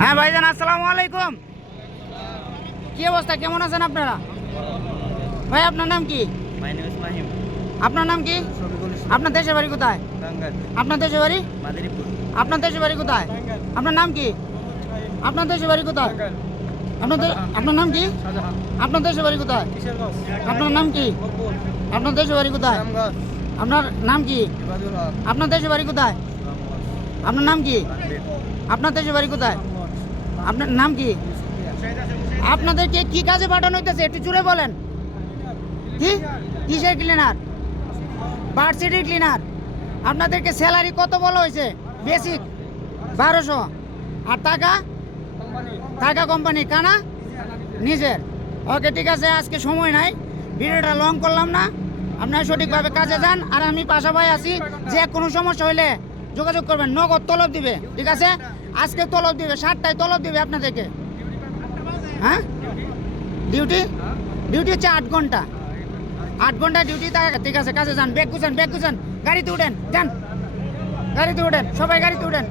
হ্যাঁ ভাইজান, আসসালামু আলাইকুম। কি অবস্থা, কেমন আছেন আপনারা? ভাই আপনার নাম কি? My name is Mahim. আপনার নাম কি? আপনার দেশের বাড়ি কোথায়? টাঙ্গাইল, আপনার দেশের বাড়ি? মাদারীপুর। আপনার দেশের বাড়ি কোথায়? আপনার নাম কি? আপনার দেশের বাড়ি কোথায়? আপনার নাম কি? আপনার দেশের বাড়ি কোথায়? আপনার নাম কি? আপনার দেশের বাড়ি কোথায়? আপনার নাম কি? আপনার দেশের বাড়ি কোথায়? আপনার নাম কি? আপনার দেশের বাড়ি কোথায়? আপনার নাম কি? আপনাদেরকে কি কাজে পাঠানো হইতেছে একটু জুড়ে বলেন। কি কিসের ক্লিনার? ভার্সিটির ক্লিনার। আপনাদেরকে স্যালারি কত বলা হয়েছে? বেসিক 1200। আর টাকা? টাকা কোম্পানি, কানা নিজের। ওকে ঠিক আছে, আজকে সময় নাই, ভিডিওটা লং করলাম না। আপনারা সঠিকভাবে কাজে যান, আর আমি পাশাপাশি আছি। যে কোনো সমস্যা হইলে যোগাযোগ করবেন, নগদ তলব দিবে। ঠিক আছে, আজকে তলব দিবে, 7টায় তলব দিবে আপনাদেরকে। হ্যাঁ, ডিউটি হচ্ছে 8 ঘন্টা। 8 ঘন্টা ডিউটি থাকে। ঠিক আছে, কাজে যান, ব্যাগ গুছান, গাড়িতে উঠেন, যান গাড়িতে উঠেন, সবাই গাড়িতে উঠেন।